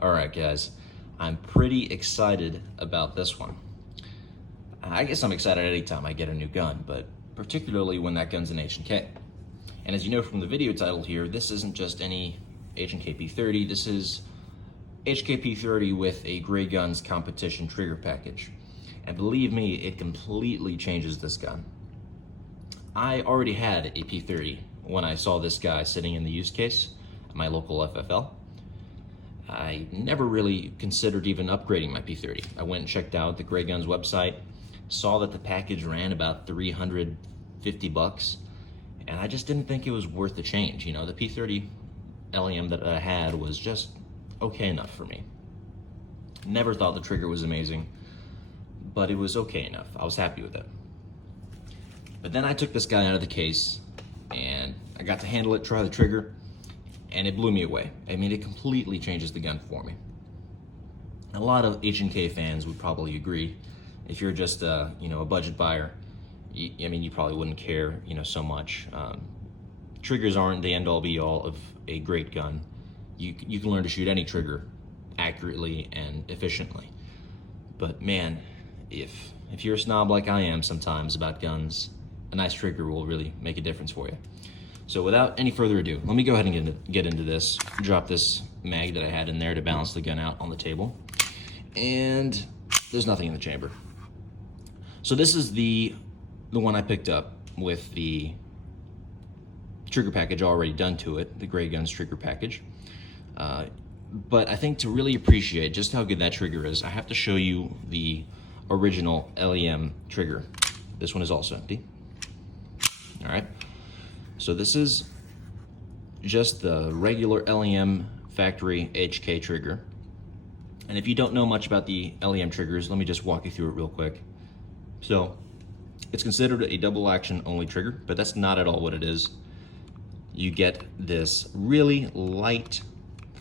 All right, guys, I'm pretty excited about this one. I guess I'm excited anytime I get a new gun, but particularly when that gun's an H&K. And as you know from the video title here, this isn't just any H&K P30, this is HK P30 with a Gray Guns competition trigger package. And believe me, it completely changes this gun. I already had a P30 when I saw this guy sitting in the use case at my local FFL. I never really considered even upgrading my P30. I went and checked out the Gray Guns website, saw that the package ran about $350, and I just didn't think it was worth the change. You know, the P30 LEM that I had was just okay enough for me. Never thought the trigger was amazing, but it was okay enough. I was happy with it. But then I took this guy out of the case and I got to handle it, try the trigger, and it blew me away. I mean, it completely changes the gun for me. A lot of H&K fans would probably agree. If you're just a budget buyer, you probably wouldn't care, so much. Triggers aren't the end-all be-all of a great gun. You can learn to shoot any trigger accurately and efficiently. But man, if you're a snob like I am sometimes about guns, a nice trigger will really make a difference for you. So without any further ado, let me go ahead and get into this. Drop this mag that I had in there to balance the gun out on the table. And there's nothing in the chamber. So this is the one I picked up with the trigger package already done to it, the Gray Guns trigger package. But I think to really appreciate just how good that trigger is, I have to show you the original LEM trigger. This one is also empty. All right. So this is just the regular LEM factory HK trigger. And if you don't know much about the LEM triggers, let me just walk you through it real quick. So it's considered a double action only trigger, but that's not at all what it is. You get this really light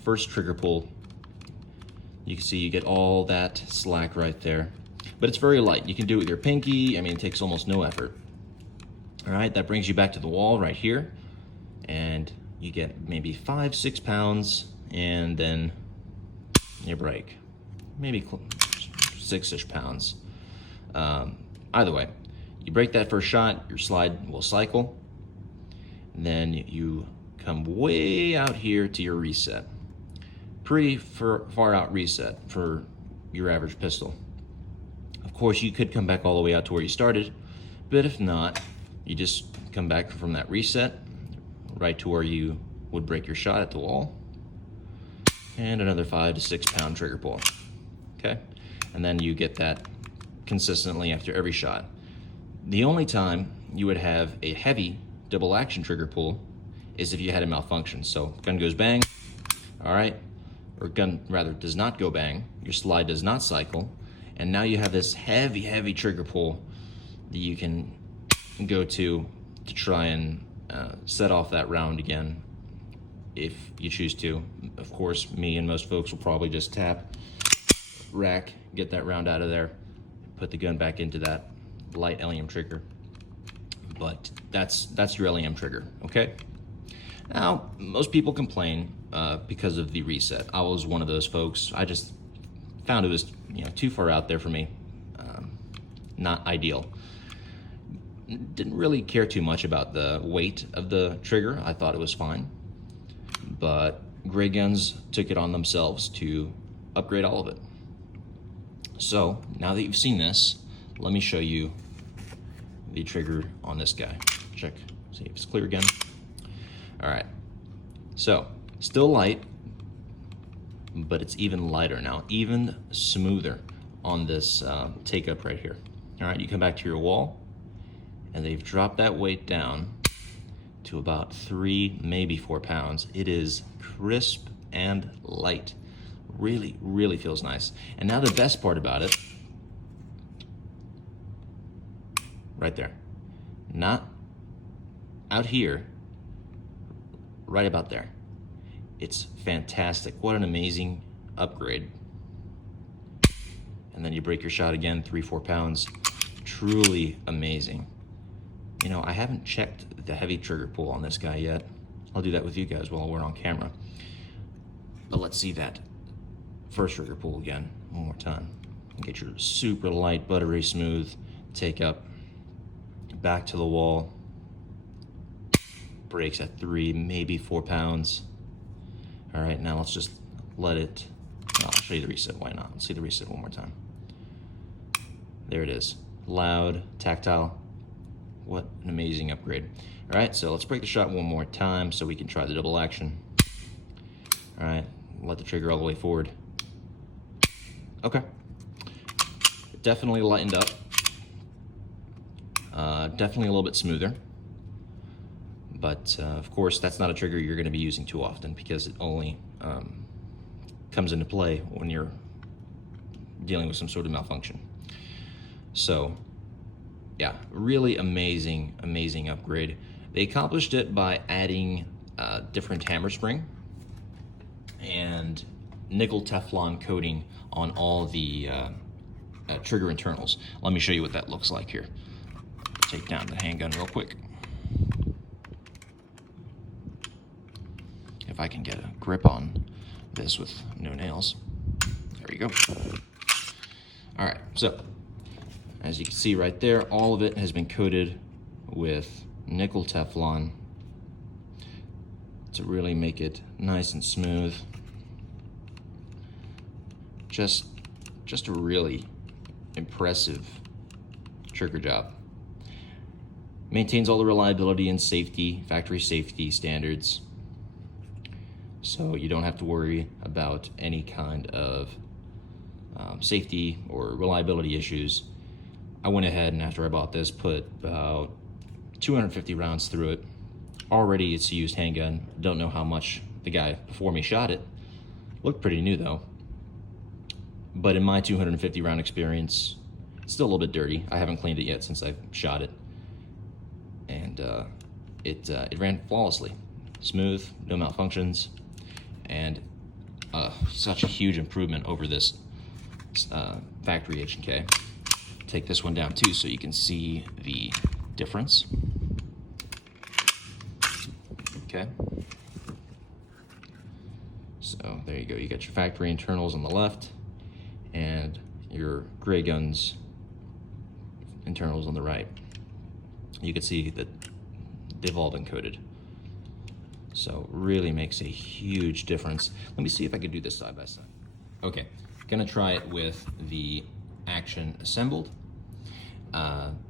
first trigger pull. You can see you get all that slack right there, but it's very light. You can do it with your pinky. I mean, it takes almost no effort. All right, that brings you back to the wall right here, and you get maybe 5-6 pounds, and then you break, maybe 6-ish pounds. Either way, you break that first shot, your slide will cycle, and then you come way out here to your reset. Pretty far out reset for your average pistol. Of course, you could come back all the way out to where you started, but if not, you just come back from that reset right to where you would break your shot at the wall, and another 5 to 6 pound trigger pull. Okay, and then you get that consistently after every shot. The only time you would have a heavy double action trigger pull is if you had a malfunction. So gun goes bang, all right, or gun rather does not go bang, your slide does not cycle, and now you have this heavy trigger pull that you can go to try and set off that round again if you choose to. Of course, me and most folks will probably just tap, rack, get that round out of there, put the gun back into that light LEM trigger. But that's your LEM trigger, okay? Now, most people complain because of the reset. I was one of those folks. I just found it was too far out there for me. Not ideal. Didn't really care too much about the weight of the trigger. I thought it was fine. But Gray Guns took it on themselves to upgrade all of it. So now that you've seen this, let me show you the trigger on this guy. Check, see if it's clear again. All right, so still light, but it's even lighter now, even smoother on this take up right here. All right, you come back to your wall, and they've dropped that weight down to about 3, maybe 4 pounds. It is crisp and light. Really feels nice. And now the best part about it, right there, not out here, right about there. It's fantastic. What an amazing upgrade. And then you break your shot again, 3-4 pounds. Truly amazing. I haven't checked the heavy trigger pull on this guy yet. I'll do that with you guys while we're on camera. But let's see that. first trigger pull again, one more time. Get your super light, buttery smooth take up, back to the wall, brakes at 3, maybe 4 pounds. All right, now let's just let it, I'll show you the reset, why not? Let's see the reset one more time. There it is, loud, tactile. What an amazing upgrade. All right, so let's break the shot one more time so we can try the double action. All right, let the trigger all the way forward. Okay, definitely lightened up. Definitely a little bit smoother. But of course, that's not a trigger you're gonna be using too often because it only comes into play when you're dealing with some sort of malfunction. So yeah, really amazing, amazing upgrade. They accomplished it by adding a different hammer spring and nickel Teflon coating on all the trigger internals. Let me show you what that looks like here. Take down the handgun real quick. If I can get a grip on this with no nails. There you go. All right, so as you can see right there, all of it has been coated with nickel Teflon to really make it nice and smooth. Just a really impressive trigger job. Maintains all the reliability and safety, factory safety standards. So you don't have to worry about any kind of safety or reliability issues. I went ahead and after I bought this, put about 250 rounds through it. Already it's a used handgun. Don't know how much the guy before me shot it. Looked pretty new though. But in my 250 round experience, it's still a little bit dirty. I haven't cleaned it yet since I shot it. And it ran flawlessly. Smooth, no malfunctions, and such a huge improvement over this factory H&K. Take this one down too so you can see the difference. Okay. So there you go. You got your factory internals on the left and your Gray Guns internals on the right. You can see that they've all been coated. So really makes a huge difference. Let me see if I can do this side by side. Okay, gonna try it with the action assembled.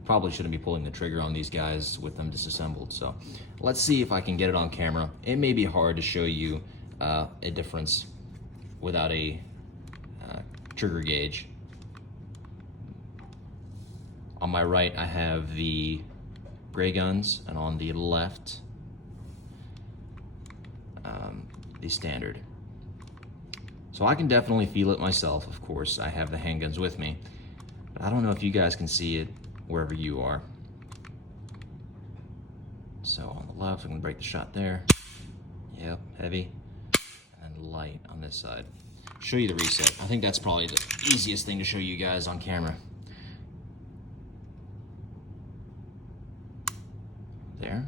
Probably shouldn't be pulling the trigger on these guys with them disassembled. So let's see if I can get it on camera. It may be hard to show you a difference without a trigger gauge. On my right, I have the Gray Guns, and on the left, the standard. So I can definitely feel it myself, of course. I have the handguns with me, but I don't know if you guys can see it wherever you are. So on the left, I'm gonna break the shot there. Yep, heavy, and light on this side. Show you the reset. I think that's probably the easiest thing to show you guys on camera. There.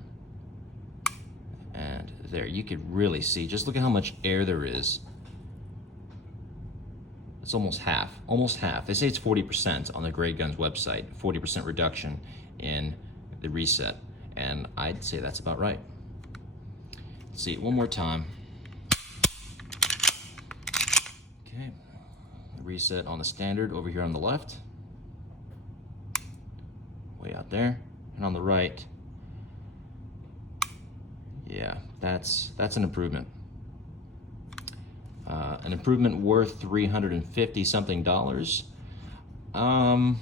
And there, you could really see, just look at how much air there is. It's almost half, They say it's 40% on the Gray Guns website, 40% reduction in the reset. And I'd say that's about right. Let's see it one more time. Okay, reset on the standard over here on the left. Way out there. And on the right, yeah, that's an improvement. An improvement worth $350 something. I'm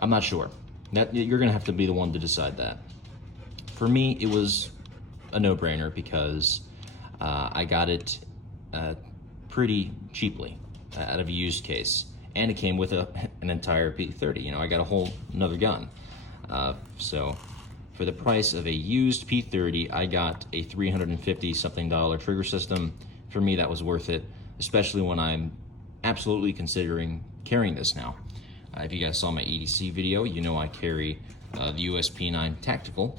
not sure. You're gonna have to be the one to decide that. For me, it was a no-brainer because I got it pretty cheaply out of a used case, and it came with an entire P30. You know, I got a whole another gun. So for the price of a used P30, I got a $350 something trigger system. For me, that was worth it, especially when I'm absolutely considering carrying this now. If you guys saw my EDC video, you know I carry the USP9 Tactical,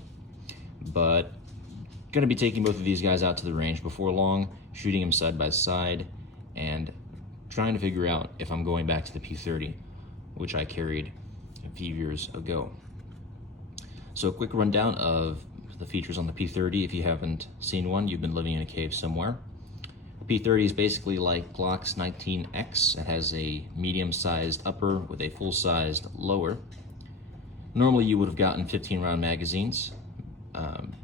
but gonna be taking both of these guys out to the range before long, shooting them side by side, and trying to figure out if I'm going back to the P30, which I carried a few years ago. So a quick rundown of the features on the P30. If you haven't seen one, you've been living in a cave somewhere. The P30 is basically like Glock's 19X. It has a medium-sized upper with a full-sized lower. Normally you would have gotten 15-round magazines,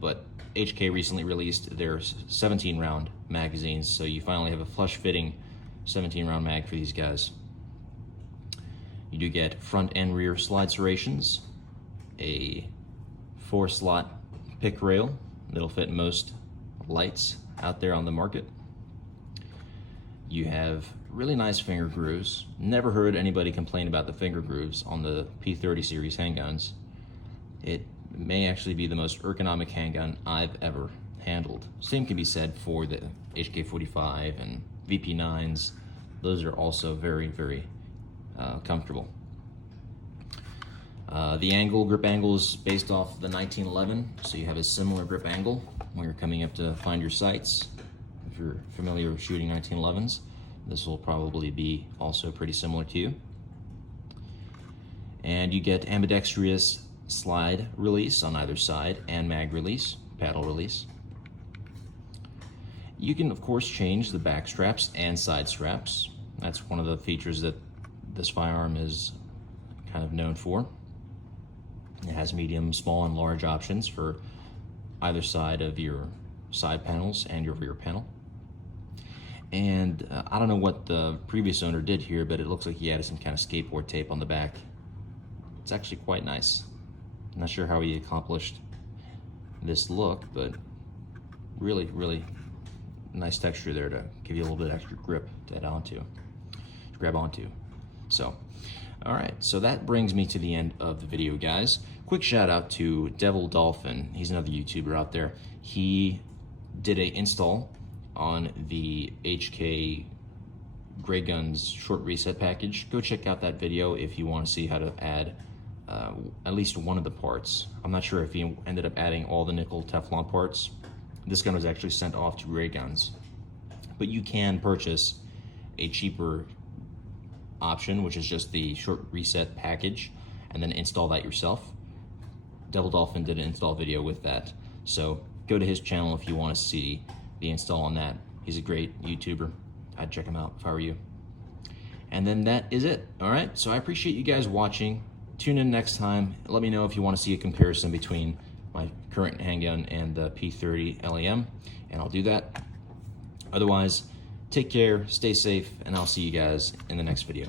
but HK recently released their 17-round magazines, so you finally have a flush-fitting 17-round mag for these guys. You do get front and rear slide serrations, a 4-slot pick rail that'll fit most lights out there on the market. You have really nice finger grooves. Never heard anybody complain about the finger grooves on the P30 series handguns. It may actually be the most ergonomic handgun I've ever handled. Same can be said for the HK45 and VP9s. Those are also very, very comfortable. The grip angle is based off the 1911, so you have a similar grip angle when you're coming up to find your sights. If you're familiar with shooting 1911s, this will probably be also pretty similar to you. And you get ambidextrous slide release on either side and mag release, paddle release. You can of course change the back straps and side straps. That's one of the features that this firearm is kind of known for. It has medium, small, and large options for either side of your side panels and your rear panel. And I don't know what the previous owner did here, but it looks like he added some kind of skateboard tape on the back. It's actually quite nice. I'm not sure how he accomplished this look, but really, really nice texture there to give you a little bit extra grip to grab onto. So, all right, so that brings me to the end of the video, guys. Quick shout out to Devil Dolphin. He's another YouTuber out there. He did a install on the HK Gray Guns short reset package. Go check out that video if you want to see how to add at least one of the parts. I'm not sure if he ended up adding all the nickel Teflon parts. This gun was actually sent off to Gray Guns, but you can purchase a cheaper option, which is just the short reset package, and then install that yourself. Devil Dolphin did an install video with that, so go to his channel if you want to see the install on that. He's a great YouTuber. I'd check him out if I were you. And then that is it. All right, so I appreciate you guys watching. Tune in next time. Let me know if you want to see a comparison between my current handgun and the P30 LEM, and I'll do that. Otherwise, take care, stay safe, and I'll see you guys in the next video.